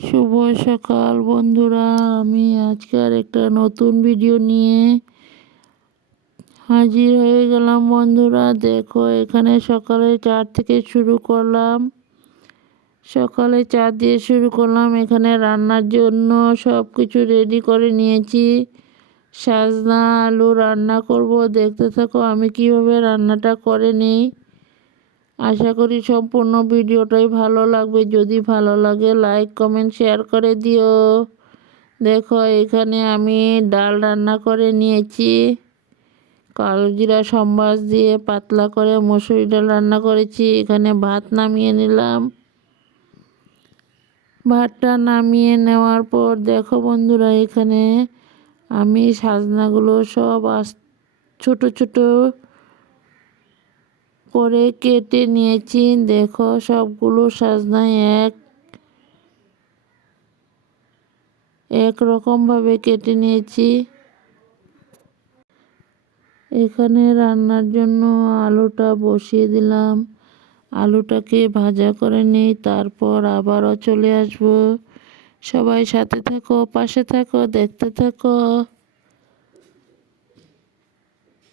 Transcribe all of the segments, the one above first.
শুভ সকাল বন্ধুরা, আমি আজকের একটা নতুন ভিডিও নিয়ে হাজির হয়ে গেলাম। বন্ধুরা দেখো, এখানে সকালে চা থেকে শুরু করলাম। সকালে চা দিয়ে শুরু করলাম। এখানে রান্নার জন্য সব কিছু রেডি করে নিয়েছি। সাজনা আলু রান্না করব, দেখতে থাকো আমি কিভাবে রান্নাটা করে নিই। আশা করি সম্পূর্ণ ভিডিওটাই ভালো লাগবে। যদি ভালো লাগে লাইক কমেন্ট শেয়ার করে দিও। দেখো, এখানে আমি ডাল রান্না করে নিয়েছি। কালো জিরা সম্বাস দিয়ে পাতলা করে মসুরি ডাল রান্না করেছি। এখানে ভাত নামিয়ে নিলাম। ভাতটা নামিয়ে নেওয়ার পর দেখো বন্ধুরা, এখানে আমি সাজনাগুলো সব ছোট ছোট করে কেটে নিয়েছি। দেখো, সবগুলো সাজনা এক রকমভাবে কেটে নিয়েছি। এখানে রান্নার জন্য আলুটা বসিয়ে দিলাম। আলুটাকে ভাজা করে নিই, তারপর আবারও চলে আসবো। সবাই সাথে থাকো, পাশে থাকো, দেখতে থাকো।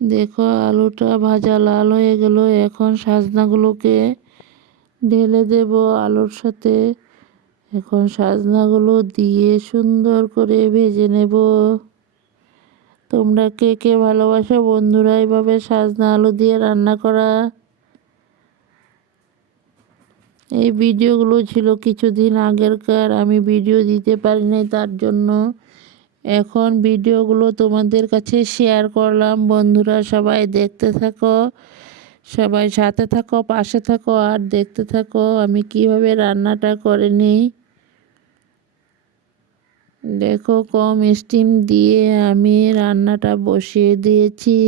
দেখো, আলুটা ভাজা লাল হয়ে গেল। এখন সাজনাগুলোকে ঢেলে দেব আলুর সাথে। এখন সাজনাগুলো দিয়ে সুন্দর করে ভেজে নেব। তোমরা কে কে ভালোবাসো বন্ধুরা এইভাবে সাজনা আলু দিয়ে রান্না করা? এই ভিডিওগুলো ছিল কিছুদিন আগেরকার, আমি ভিডিও দিতে পারিনি, তার জন্য এখন ভিডিওগুলো তোমাদের কাছে শেয়ার করলাম। বন্ধুরা সবাই দেখতে থাকো, সবাই সাথে থাকো, পাশে থাকো আর দেখতে থাকো আমি কিভাবে রান্নাটা করে নিই। দেখো, কম স্টিম দিয়ে আমি রান্নাটা বসিয়ে দিয়েছি।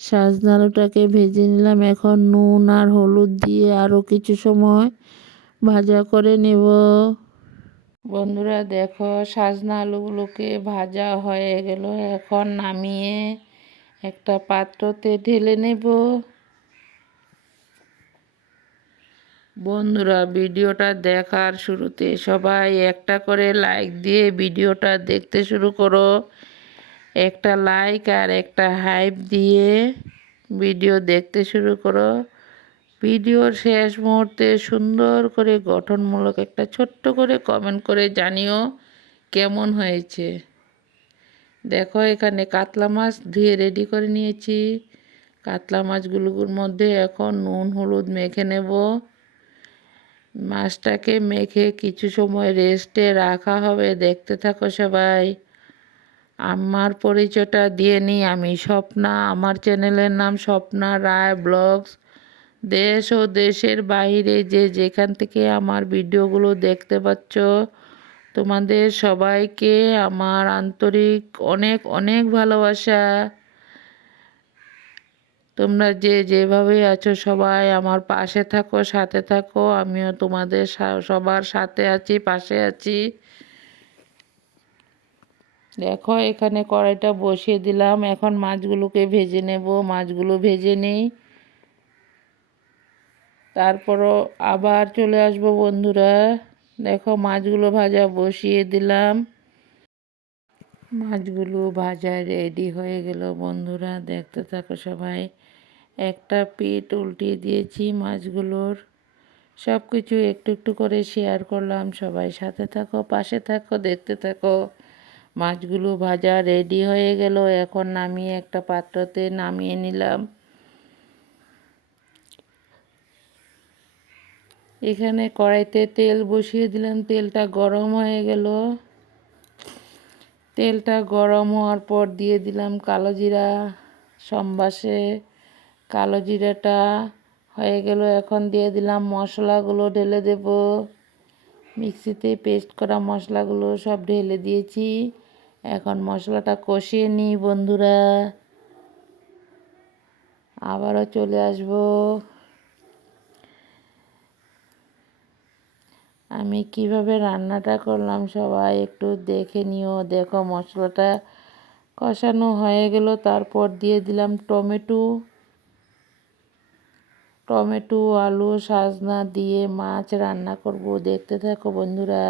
সাজনা আলুটাকে ভেজে নিলাম। এখন নুন আর হলুদ দিয়ে আরও কিছু সময় ভাজা করে নেব। বন্ধুরা দেখো, সাজনা আলুগুলোকে ভাজা হয়ে গেল। এখন নামিয়ে একটা পাত্রতে ঢেলে নেব। বন্ধুরা ভিডিওটা দেখার শুরুতে সবাই একটা করে লাইক দিয়ে ভিডিওটা দেখতে শুরু করো। একটা লাইক আর একটা হাইপ দিয়ে ভিডিও দেখতে শুরু করো। ভিডিওর শেষ মুহূর্তে সুন্দর করে গঠনমূলক একটা ছোট্ট করে কমেন্ট করে জানিও কেমন হয়েছে। দেখো, এখানে কাতলা মাছ ধুয়ে রেডি করে নিয়েছি। কাতলা মাছগুলোর মধ্যে এখন নুন হলুদ মেখে নেব। মাছটাকে মেখে কিছু সময় রেস্টে রাখা হবে। দেখতে থাকো সবাই। আমার পরিচয়টা দিয়ে নিই, আমি স্বপ্না। আমার চ্যানেলের নাম স্বপ্না রায় ব্লগস। দেশ ও দেশের বাইরে যে যেখান থেকে আমার ভিডিওগুলো দেখতে পাচ্ছ, তোমাদের সবাইকে আমার আন্তরিক অনেক অনেক ভালোবাসা। তোমরা যে যেভাবে আছো সবাই আমার পাশে থাকো, সাথে থাকো। আমিও তোমাদের সবার সাথে আছি, পাশে আছি। দেখো, এখানে কড়াইটা বসিয়ে দিলাম। এখন মাছগুলোকে ভেজে নেব। মাছগুলো ভেজে নিই, তারপরও আবার চলে আসবো বন্ধুরা। দেখো, মাছগুলো ভাজা বসিয়ে দিলাম। মাছগুলো ভাজা রেডি হয়ে গেল বন্ধুরা, দেখতে থাকো সবাই। একটা পিঠ উল্টিয়ে দিয়েছি মাছগুলোর। সব কিছু একটু একটু করে শেয়ার করলাম। সবাই সাথে থাকো, পাশে থাকো, দেখতে থাকো। মাছগুলো ভাজা রেডি হয়ে গেল। এখন নামিয়ে একটা পাত্রতে নামিয়ে নিলাম। এখানে কড়াইতে তেল বসিয়ে দিলাম। তেলটা গরম হয়ে গেল। তেলটা গরম হওয়ার পর দিয়ে দিলাম কালো জিরা সম্বাসে। কালো জিরাটা হয়ে গেল। এখন দিয়ে দিলাম মশলাগুলো, ঢেলে দেব। মিক্সিতে পেস্ট করা মশলাগুলো সব ঢেলে দিয়েছি। এখন মশলাটা কষিয়ে নিই বন্ধুরা। আবারও চলে আসবো। আমি কিভাবে রান্নাটা করলাম সবাই একটু দেখে নিও। দেখো, মশলাটা কষানো হয়ে গেল। তারপর দিয়ে দিলাম টমেটো। আলু সাজনা দিয়ে মাছ রান্না করব। দেখতে থাকো বন্ধুরা।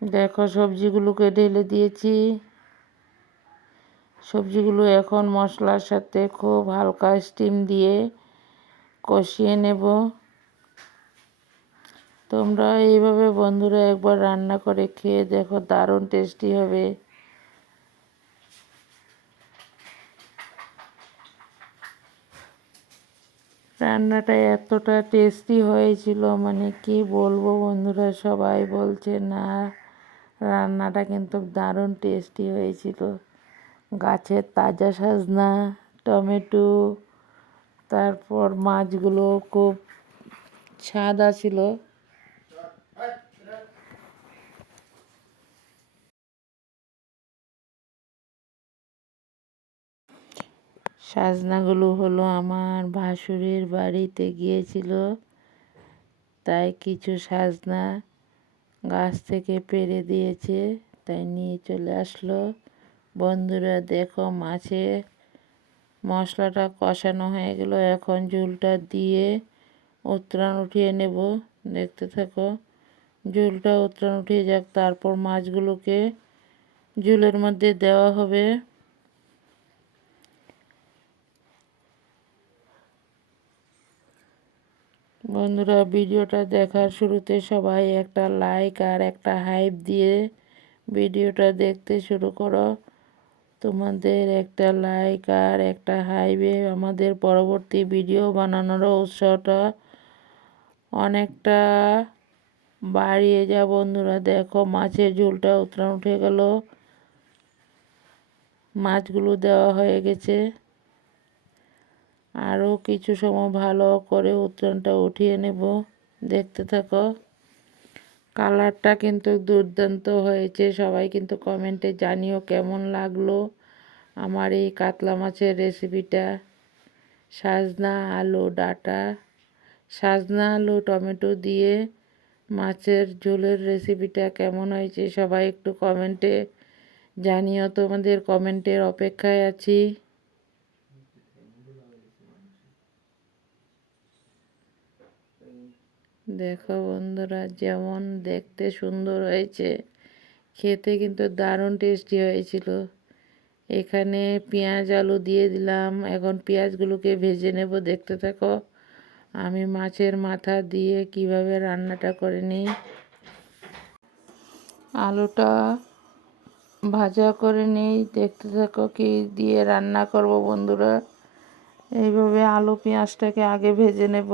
দেখো সবজিগুলোকে ঢেলে দিয়েছি। সবজিগুলো এখন মশলার সাথে খুব হালকা স্টিম দিয়ে কষিয়ে নেব। তোমরা এইভাবে বন্ধুরা একবার রান্না করে খেয়ে দেখো, দারুণ টেস্টি হবে। রান্নাটা এতটা টেস্টি হয়েছিল, মানে কি বলবো বন্ধুরা, সবাই বলছে না রান্নাটা কিন্তু দারুণ টেস্টি হয়েছিল। গাছের তাজা সজনা, টমেটো, তারপর মাছগুলো খুব স্বাদ ছিল। সজনাগুলো হলো আমার ভাসুরের বাড়িতে গিয়েছিল, তাই কিছু সজনা গাছ থেকে পেড়ে দিয়েছে, তাই নিয়ে চলে আসলো। বন্ধুরা দেখো, মাছে মশলাটা কষানো হয়ে গেল, এখন ঝোলটা দিয়ে উতরান উঠিয়ে নেব। দেখতে থাকো, ঝোলটা উতরান উঠিয়ে যাক, তারপর মাছগুলোকে ঝোলের মধ্যে দেওয়া হবে। বন্ধুরা ভিডিওটা দেখার শুরুতে সবাই একটা লাইক আর একটা হাইপ দিয়ে ভিডিওটা দেখতে শুরু করো। তোমাদের একটা লাইক আর একটা হাইপে আমাদের পরবর্তী ভিডিও বানানোরও উৎসাহটা অনেকটা বাড়িয়ে যা। বন্ধুরা দেখো, মাছের ঝোলটা উতরান উঠে গেল, মাছগুলো দেওয়া হয়ে গেছে। আরও কিছু সময় ভালো করে উতরানটা উঠিয়ে নেব। দেখতে থাকো, কালারটা কিন্তু দুর্দান্ত হয়েছে। সবাই কিন্তু কমেন্টে জানিও কেমন লাগলো আমার এই কাতলা মাছের রেসিপিটা। সজনা আলু ডাঁটা, সজনা আলু টমেটো দিয়ে মাছের ঝোলের রেসিপিটা কেমন হয়েছে সবাই একটু কমেন্টে জানিও। তোমাদের কমেন্টের অপেক্ষায় আছি। দেখো বন্ধুরা, যেমন দেখতে সুন্দর হয়েছে, খেতে কিন্তু দারুণ টেস্টি হয়েছিল। এখানে পেঁয়াজ আলু দিয়ে দিলাম, এখন পেঁয়াজগুলোকে ভেজে নেব। দেখতে থাকো আমি মাছের মাথা দিয়ে কিভাবে রান্নাটা করে নিই। আলুটা ভাজা করে নিই, দেখতে থাকো কি দিয়ে রান্না করব বন্ধুরা। এইভাবে আলু পেঁয়াজটাকে আগে ভেজে নেব।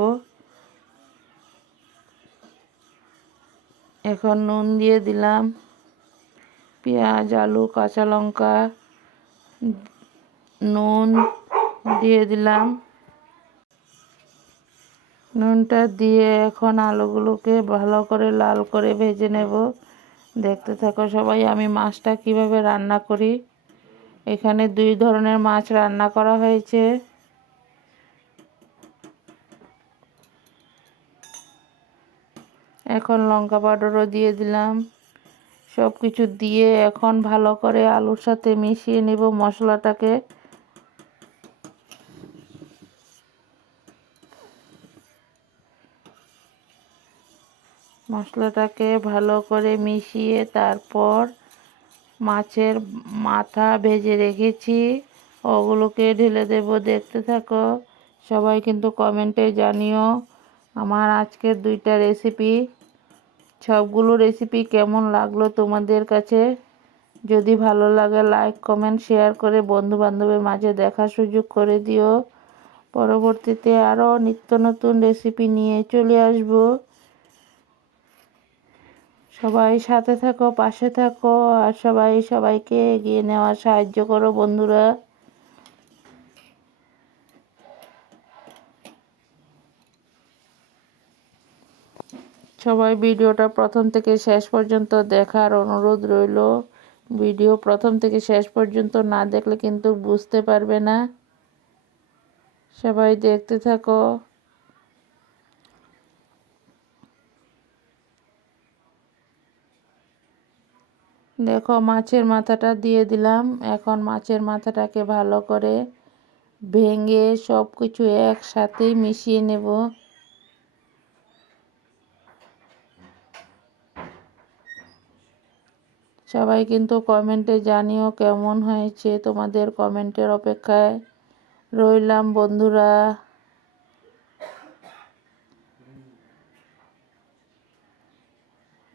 এখন নুন দিয়ে দিলাম, পেঁয়াজ আলু কাঁচা লঙ্কা নুন দিয়ে দিলাম। নুনটা দিয়ে এখন আলুগুলোকে ভালো করে লাল করে ভেজে নেব। দেখতে থাকো সবাই আমি মাছটা কিভাবে রান্না করি। এখানে 2 ধরনের মাছ রান্না করা হয়েছে। এখন লঙ্কা পাউডারও দিয়ে দিলাম। সব কিছু দিয়ে এখন ভালো করে আলুর সাথে মিশিয়ে নেব মশলাটাকে। মশলাটাকে ভালো করে মিশিয়ে তারপর মাছের মাথা ভেজে রেখেছি ওগুলোকে ঢেলে দেব। দেখতে থাকো সবাই কিন্তু কমেন্টে জানিও আমার আজকের 2টা রেসিপি, সবগুলো রেসিপি কেমন লাগলো তোমাদের কাছে। যদি ভালো লাগে লাইক কমেন্ট শেয়ার করে বন্ধু বান্ধবের মাঝে দেখার সুযোগ করে দিও। পরবর্তীতে আরও নিত্য নতুন রেসিপি নিয়ে চলে আসব। সবাই সাথে থাকো, পাশে থাকো, আর সবাই সবাইকে এগিয়ে নেওয়ার সাহায্য করো বন্ধুরা। সবাই ভিডিওটা প্রথম থেকে শেষ পর্যন্ত দেখার অনুরোধ রইল। ভিডিও প্রথম থেকে শেষ পর্যন্ত না দেখলে কিন্তু বুঝতে পারবে না। সবাই দেখতে থাকো। দেখো মাছের মাথাটা দিয়ে দিলাম। এখন মাছের মাথাটাকে ভালো করে ভেঙে সব কিছু একসাথেই মিশিয়ে নেব। সবাই কিন্তু কমেন্টে জানিও কেমন হয়েছে, তোমাদের কমেন্টের অপেক্ষায় রইলাম বন্ধুরা।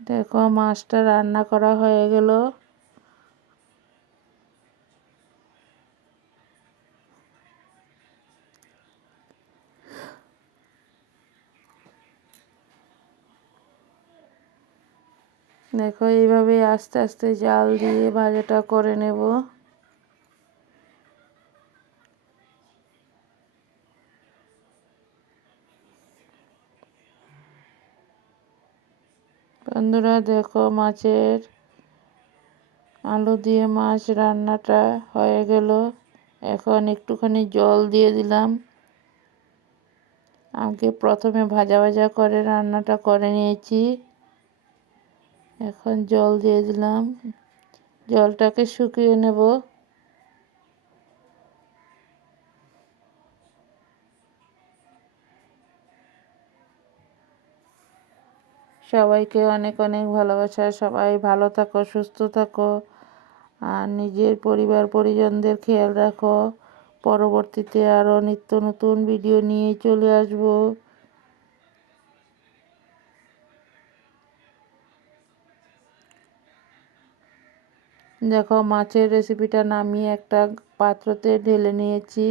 দেখো মাছটা রান্না করা হয়ে গেল। দেখো এইভাবে আস্তে আস্তে জাল দিয়ে ভাজাটা করে নেব। বন্ধুরা দেখো মাছের আলু দিয়ে মাছ রান্নাটা হয়ে গেল। এখন একটুখানি জল দিয়ে দিলাম। আগে প্রথমে ভাজা ভাজা করে রান্নাটা করে নিয়েছি, এখন জল দিয়ে দিলাম। জলটাকে শুকিয়ে নেব। সবাইকে অনেক অনেক ভালোবাসা। সবাই ভালো থাকো, সুস্থ থাকো, আর নিজের পরিবার পরিজনদের খেয়াল রাখো। পরবর্তীতে আরও নিত্য নতুন ভিডিও নিয়ে চলে আসবো। দেখো মাছের রেসিপিটা নামিয়ে একটা পাত্রতে ঢেলে নিয়েছি।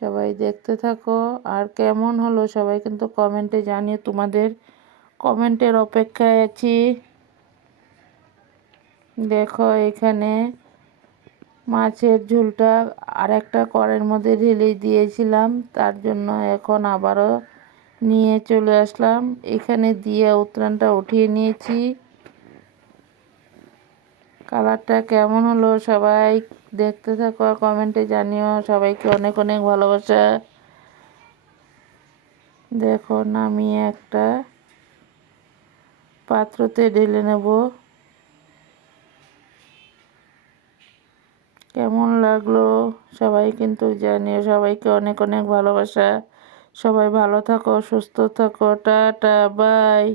সবাই দেখতে থাকো। আর কেমন হলো সবাই কিন্তু কমেন্টে জানিয়ে, তোমাদের কমেন্টের অপেক্ষায় আছি। দেখো এখানে মাছের ঝোলটা আর একটা কড়াইয়ের মধ্যে ঢেলে দিয়েছিলাম, তার জন্য এখন আবারও নিয়ে চলে আসলাম। এখানে দিয়ে উতরানটা উঠিয়ে নিয়েছি। কালারটা কেমন হলো সবাই দেখতে থাকো, কমেন্টে জানিও। সবাইকে অনেক অনেক ভালোবাসা। দেখো নামিয়ে একটা পাত্রতে ঢেলে নেব। কেমন লাগলো সবাই কিন্তু জানিও। সবাইকে অনেক অনেক ভালোবাসা। সবাই ভালো থাকো, সুস্থ থাকো। Tata, by.